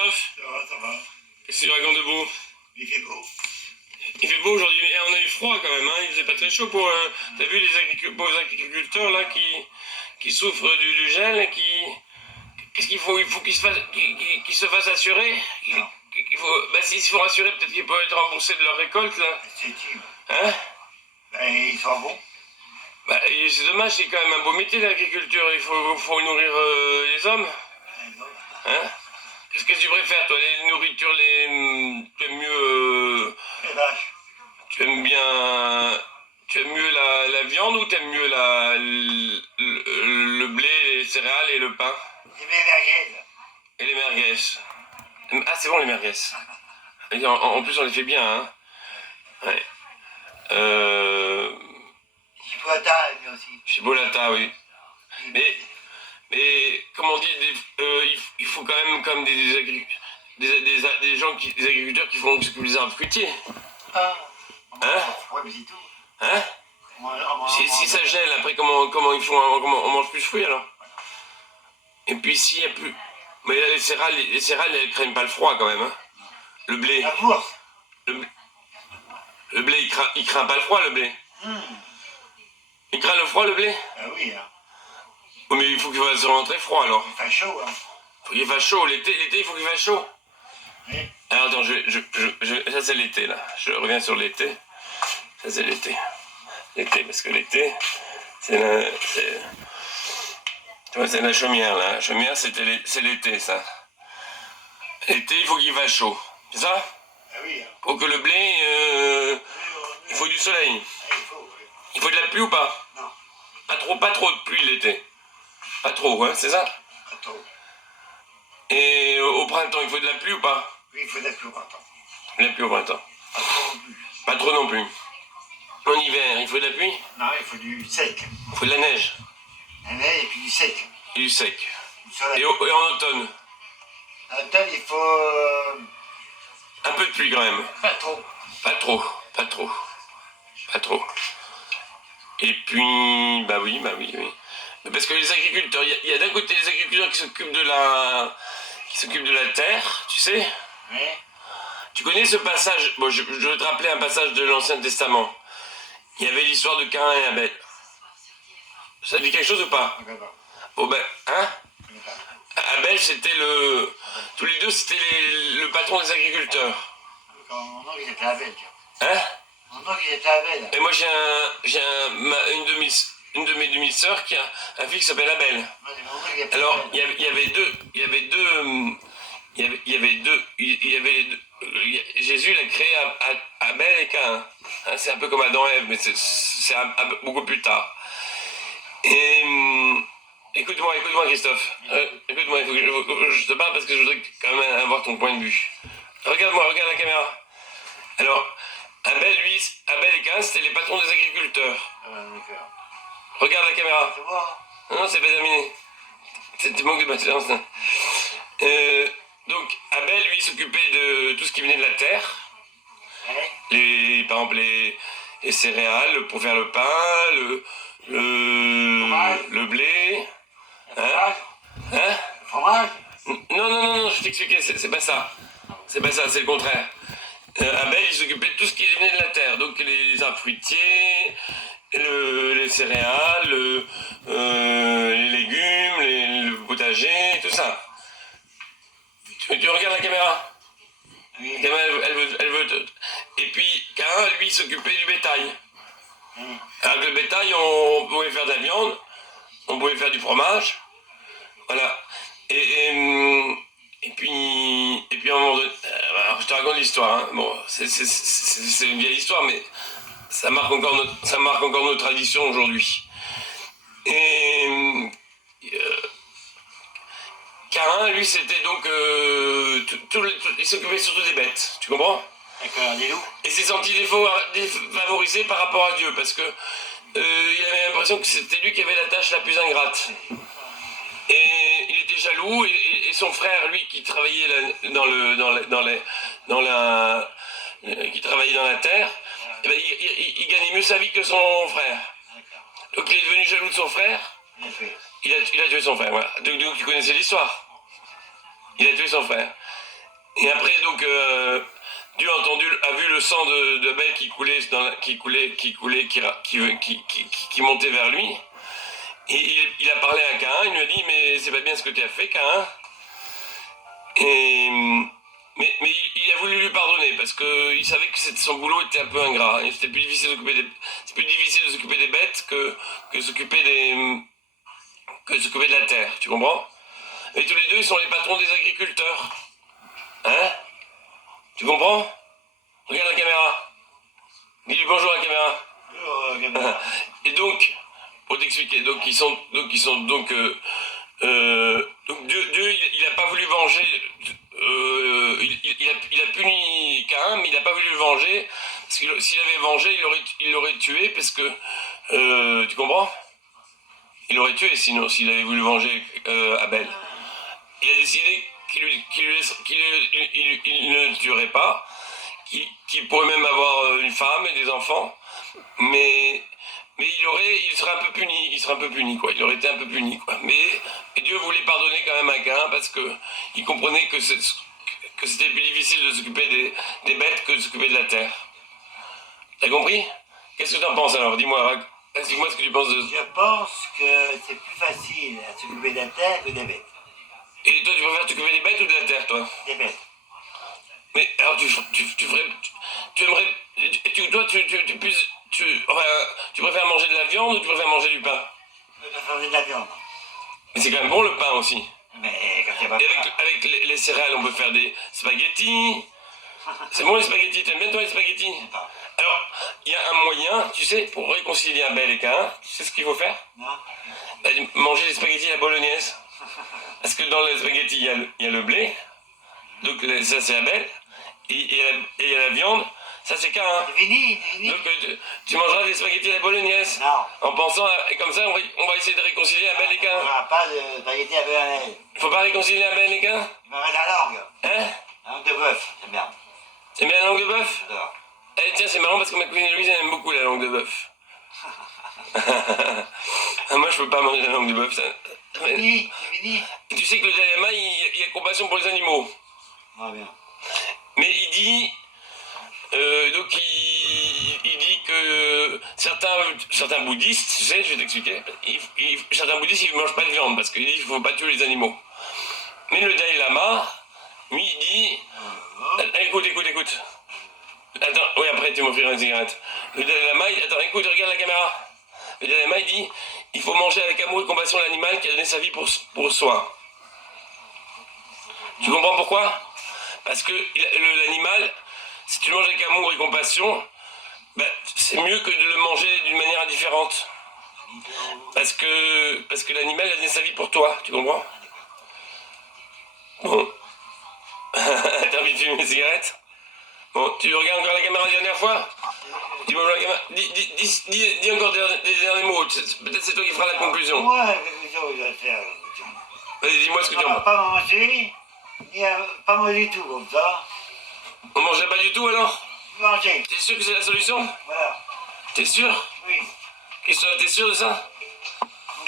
Christophe? Ça va. Qu'est-ce que tu racontes de beau? Il fait beau. Il fait beau aujourd'hui, mais on a eu froid quand même, hein. Il faisait pas très chaud pour... T'as vu les beaux agriculteurs là qui souffrent du gel et qui... Qu'est-ce qu'il faut? Il faut qu'ils se fassent assurer. S'ils se font assurer, peut-être qu'ils peuvent être remboursés de leur récolte là. C'est dit. Hein? Ben, ils sont bons. C'est dommage, c'est quand même un beau métier l'agriculture. Il faut nourrir les hommes. Hein? Qu'est-ce que tu préfères, toi? Les nourritures, tu aimes mieux... Les vaches. Tu aimes mieux la viande ou tu aimes mieux le blé, les céréales et le pain? Les merguez. Et les merguez. Ah, c'est bon, les merguez. Et en plus, on les fait bien, hein. Ouais. Chipolata, lui aussi. Chipolata, oui. Mais comme on dit, il faut quand même comme des agriculteurs qui font des arbres fruitiers. Ah. Hein? Ouais, mais c'est tout. Hein? Si ça gèle, après comment ils font, comment on mange plus de fruits alors? Et puis s'il y a plus... Mais les céréales, elles craignent pas le froid quand même, hein? Le blé. La bourse. Le blé, il craint pas le froid, le blé. Il craint le froid, le blé? Ah oui, hein. Oui, mais il faut qu'il fasse rentrer froid alors. Il fait chaud, hein. Faut qu'il fasse chaud. L'été, il faut qu'il fasse chaud. Oui. Alors attends, ça c'est l'été là. Je reviens sur l'été. Ça c'est l'été. L'été, parce que l'été, c'est la chaumière là. La chaumière, c'est l'été ça. L'été, il faut qu'il fasse chaud. C'est ça? Ah oui, hein. Pour que le blé, il faut du soleil. Ah, il faut, oui. Il faut de la pluie ou pas? Non. Pas trop de pluie l'été. Pas trop, hein, c'est ça? Pas trop. Et au printemps, il faut de la pluie ou pas? Oui, il faut de la pluie au printemps. De la pluie au printemps. Pas trop non plus. Pas trop non plus. En hiver, il faut de la pluie? Non, il faut du sec. Il faut de la neige. La neige et puis du sec. Et du sec. Du soleil. Et en automne? En automne, il faut... Un peu de pluie quand même. Pas trop. Pas trop. Pas trop. Pas trop. Et puis, bah oui. Parce que les agriculteurs, il y a d'un côté les agriculteurs qui s'occupent de la terre, tu sais. Oui. Tu connais ce passage? Bon, je vais te rappeler un passage de l'Ancien Testament. Il y avait l'histoire de Caïn et Abel. Ça te dit quelque chose ou pas? Je ne connais pas. Bon ben, hein? Je connais pas. Abel, c'était tous les deux, c'était le patron des agriculteurs. En anglais, ils étaient Abel, tu vois. Hein? En anglais, ils étaient Abel. Et moi, une de mes demi-sœurs qui a un fils qui s'appelle Abel. Moi, j'ai mon anglais, il étaient Alors, Abel. Jésus, il a créé Abel et Caïn. Hein, c'est un peu comme Adam et Ève, mais c'est beaucoup plus tard. Et écoute-moi, Christophe. Écoute-moi, il faut que je te parle parce que je voudrais quand même avoir ton point de vue. Regarde la caméra. Alors, Abel et Caïn, c'était les patrons des agriculteurs. Ah, d'accord. Regarde la caméra. C'est bon, hein? Non, c'est pas terminé. C'est manque de patience. Donc, Abel, lui, s'occupait de tout ce qui venait de la terre. Ouais. Par exemple, les céréales pour faire le pain, le blé. Le fromage. Hein? Le fromage. Non, je t'expliquais, c'est pas ça. C'est pas ça, c'est le contraire. Abel, il s'occupait de tout ce qui venait de la terre. Donc, les arbres fruitiers, les céréales, les légumes, le potager, tout ça. Tu regardes la caméra? Oui. La caméra, elle veut. Et puis, Caïn, lui, il s'occupait du bétail. Avec le bétail, on pouvait faire de la viande, on pouvait faire du fromage. Voilà. Et puis à un moment donné, alors je te raconte l'histoire. Hein. Bon, c'est une vieille histoire, mais ça marque encore nos traditions aujourd'hui. Et Caïn, lui, c'était donc il s'occupait surtout des bêtes, tu comprends? D'accord, des loups. Et s'est senti défavorisé par rapport à Dieu, parce que il avait l'impression que c'était lui qui avait la tâche la plus ingrate. Et il était jaloux, et son frère, lui, qui travaillait qui travaillait dans la terre, eh ben, il gagnait mieux sa vie que son frère. Donc il est devenu jaloux de son frère. Il a tué son frère, voilà. Donc tu connaissais l'histoire. Il a tué son frère. Et après, donc, Dieu a vu le sang d'Abel qui coulait, qui montait vers lui. Et il a parlé à Caïn, il lui a dit, mais c'est pas bien ce que tu as fait, Caïn. Et, mais il a voulu lui pardonner parce qu'il savait que son boulot était un peu ingrat. Et c'était plus difficile de s'occuper des bêtes que s'occuper de la terre, tu comprends? Et tous les deux, ils sont les patrons des agriculteurs. Hein? Tu comprends? Regarde la caméra. Dis bonjour à la caméra. Et donc, pour t'expliquer, donc Dieu, il a pas voulu venger, il a puni Caïn, mais il n'a pas voulu le venger, parce que s'il avait vengé, il l'aurait tué, parce que, tu comprends? Il l'aurait tué, sinon, s'il avait voulu venger Abel. Il a décidé qu'il ne le tuerait pas, qu'il pourrait même avoir une femme et des enfants, mais il serait un peu puni, quoi. Il aurait été un peu puni, quoi. Mais Dieu voulait pardonner quand même à Caïn parce que il comprenait que c'était plus difficile de s'occuper des bêtes que de s'occuper de la terre. T'as compris? Qu'est-ce que t'en penses alors? Dis-moi, explique-moi ce que tu penses de... Je pense que c'est plus facile à s'occuper de la terre que des bêtes. Et toi, tu préfères t'occuper des bêtes ou de la terre, toi? Des bêtes. Mais alors, tu aimerais... Toi, tu préfères manger de la viande ou tu préfères manger du pain? Je préfère de la viande. Mais c'est quand même bon le pain aussi. Mais quand il n'y a pas Et de pain. avec les céréales, on peut faire des spaghettis. C'est bon les spaghettis, t'aimes bien toi les spaghettis? Alors, il y a un moyen, tu sais, pour réconcilier Abel et Caïn, tu sais ce qu'il faut faire? Non? Bah, manger des spaghettis à la bolognaise. Parce que dans les spaghettis, il y a le blé, donc ça c'est Abel, et il y a la viande, ça c'est Caïn. C'est fini, c'est fini. Donc tu mangeras des spaghettis à la bolognaise. Non. En pensant, et comme ça on va essayer de réconcilier Abel et Il n'y Caïn. aura pas de spaghetti avec un aile. Faut pas réconcilier Abel et Caïn? Il me reste la langue. Hein? La langue de bœuf, c'est bien. C'est bien la langue de bœuf? J'adore. Eh tiens, c'est marrant parce que ma cousine Louise elle aime beaucoup la langue de bœuf. Moi je peux pas manger la langue de bœuf. Ça... C'est fini, c'est fini. Et tu sais que le Dalai Lama il a compassion pour les animaux. Ah bien. Mais il dit... donc il dit que certains bouddhistes, tu sais, je vais t'expliquer, certains bouddhistes ils ne mangent pas de viande parce qu'il dit qu'il ne faut pas tuer les animaux. Mais le Dalai Lama, lui il dit... Écoute. Attends, oui après tu m'offriras une cigarette. Le Dalai Lama, attends, écoute, regarde la caméra. Le Dalai Lama il dit, il faut manger avec amour et compassion l'animal qui a donné sa vie pour soi. Tu comprends pourquoi? Parce que l'animal, si tu le manges avec amour et compassion, ben, c'est mieux que de le manger d'une manière indifférente. Parce que l'animal a donné sa vie pour toi, tu comprends? Bon. T'as envie de fumer une cigarette? Bon, tu regardes encore la caméra la dernière fois? Dis bonjour à la caméra. Dis encore des derniers mots. Peut-être c'est toi qui feras la conclusion. Moi, la conclusion, je vais faire. Vas-y, dis-moi ce que tu en penses. Pas manger, ni pas manger du tout comme ça. On mangerait pas du tout alors? Manger. T'es sûr que c'est la solution? Voilà. T'es sûr? Oui. Christophe, t'es sûr de ça?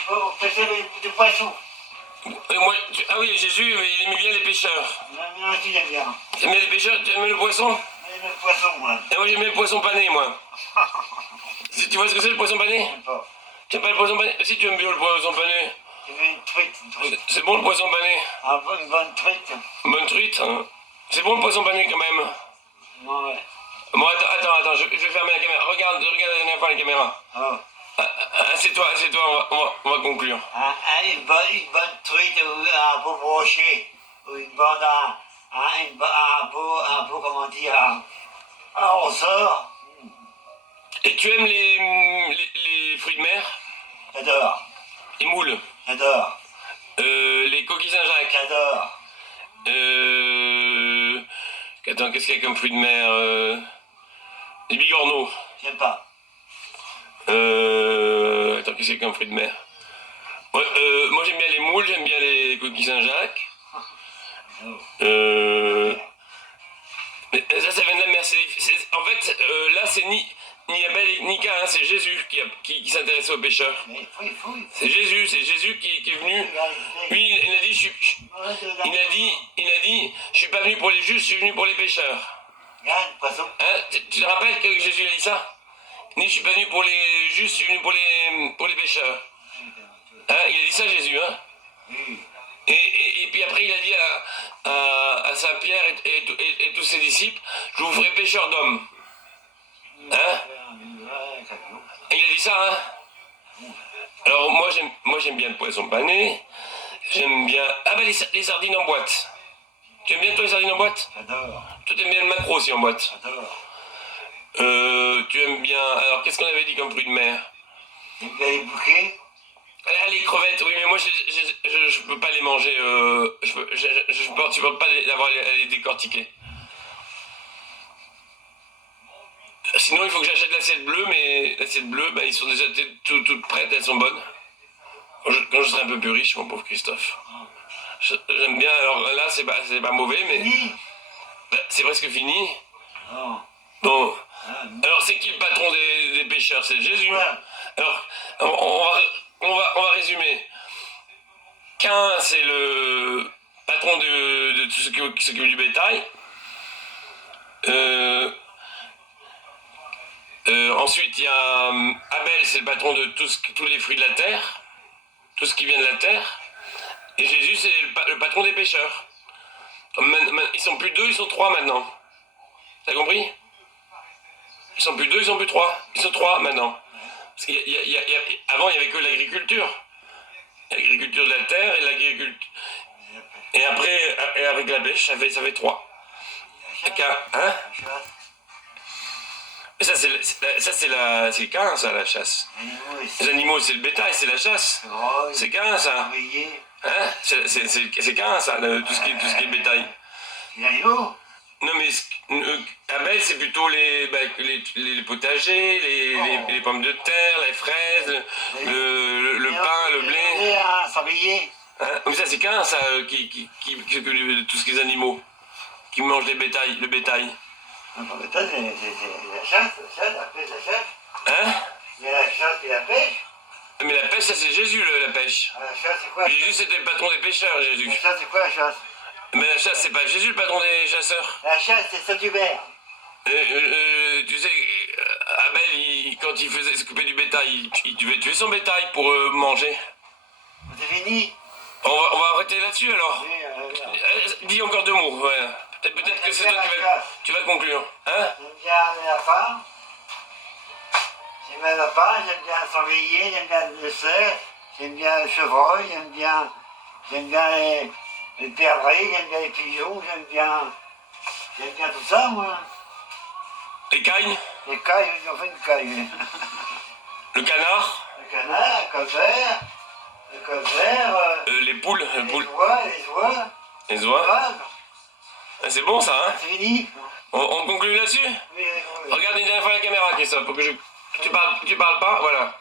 On peut faire des poissons. Ah oui, Jésus, il aimait bien les pêcheurs. Moi aussi, j'aime bien. Tu aimes bien les pêcheurs? Tu aimes le poisson? J'aime le poisson, moi. Et moi, j'aime bien le poisson pané, moi. Tu vois ce que c'est le poisson pané? J'aime pas. Tu aimes pas le poisson pané? Si tu aimes bien le poisson pané. J'aime une truite. C'est bon le poisson pané? Une bonne truite. Bonne truite, hein? C'est bon le poisson pané quand même. Ouais. Bon, attends, je vais fermer la caméra. Regarde la dernière fois la caméra. Oh. Assieds-toi, on va conclure. Une bonne truite ou un beau brochet. Ou une bonne, un beau, comment dire, un ressort. Et tu aimes les fruits de mer? J'adore. Les moules? J'adore. Les coquilles Saint-Jacques? J'adore. Attends, qu'est-ce qu'il y a comme fruits de mer? Les bigorneaux. J'aime pas. Attends, qu'est-ce qu'il y a comme fruits de mer? Ouais, moi j'aime bien les moules, j'aime bien les coquilles Saint-Jacques. Mais ça vient de la mer. En fait, là c'est ni ni Abel ni Caïn, c'est Jésus qui s'intéressait aux pécheurs. Mais fouille. C'est Jésus qui est venu. Lui, il a dit, je suis pas venu pour les justes, je suis venu pour les pécheurs. Regarde, poisson. Hein, tu te rappelles que Jésus a dit ça? Il dit, je suis pas venu pour les justes, je suis venu pour les pécheurs. Hein, il a dit ça, Jésus, hein? Et puis après, il a dit à Saint-Pierre et tous ses disciples, je vous ferai pécheurs d'hommes. Hein? Et il a dit ça, hein? Alors moi j'aime bien le poisson pané, j'aime bien... Ah bah les sardines en boîte. Tu aimes bien toi les sardines en boîte? J'adore. Toi t'aimes bien le maquereau aussi en boîte? J'adore. Tu aimes bien... Alors qu'est-ce qu'on avait dit comme fruit de mer? Tu aimes bien les bouquets? Ah, les crevettes, oui mais moi je peux pas les manger, je supporte pas à les décortiquer. Sinon il faut que j'achète l'assiette bleue, mais l'assiette bleue, bah, ils sont déjà toutes prêtes, elles sont bonnes. Quand je serai un peu plus riche, mon pauvre Christophe. J'aime bien, alors là c'est pas mauvais, mais Fini? bah, c'est presque fini. Non. Bon, Ah, alors c'est qui le patron des pêcheurs? C'est Jésus. Ouais. Alors on va résumer. Caïn c'est le patron de tout ce qui s'occupe du bétail. Ensuite, il y a Abel, c'est le patron de tous les fruits de la terre, tout ce qui vient de la terre. Et Jésus, c'est le patron des pécheurs. Ils sont plus deux, ils sont trois maintenant. T'as compris? Ils sont plus deux, ils sont plus trois. Ils sont trois maintenant. Parce avant, il n'y avait que l'agriculture. L'agriculture de la terre et l'agriculture. Et après, avec la pêche, ça fait trois. Hein? Ça c'est Caïn, ça, la chasse. Les animaux, c'est le bétail, c'est la chasse. C'est Caïn, ça. Hein? C'est Caïn, ça, tout ce qui est bétail. Les animaux? Non, mais Abel, c'est plutôt les potagers, les pommes de terre, les fraises, le pain, le blé. Hein? Mais ça, c'est Caïn, ça, qui s'occupe de tout ce qui est animaux, qui mange le bétail. Le bétail, c'est la chasse, la pêche, la chasse. Hein? Il y a la chasse et la pêche. Mais la pêche, ça c'est Jésus, la pêche. La chasse, c'est quoi? Jésus, c'était le patron des pêcheurs, Jésus. La chasse, c'est quoi la chasse? Mais la chasse, c'est pas Jésus le patron des chasseurs. La chasse, c'est Saint-Hubert. Tu sais, Abel, quand il faisait s'occuper du bétail, il devait tuer son bétail pour manger. C'est fini? On va arrêter là-dessus alors. Oui, Dis encore deux mots, ouais. Peut-être que c'est toi tu vas conclure. Hein? j'aime bien la femme. J'aime bien la femme, j'aime bien le sanglier, j'aime bien le cerf, j'aime bien le chevreuil, j'aime bien les perdrix, j'aime bien les pigeons, j'aime bien tout ça, moi. Les cailles, Les cailles, ils ont fait une caille. le canard, Le canard, le colvert, les poules, les oies, les oies. Ah, c'est bon ça, hein? C'est fini? On conclut là-dessus? Oui. Regarde une dernière fois la caméra, Christophe, pour que tu parles pas, voilà.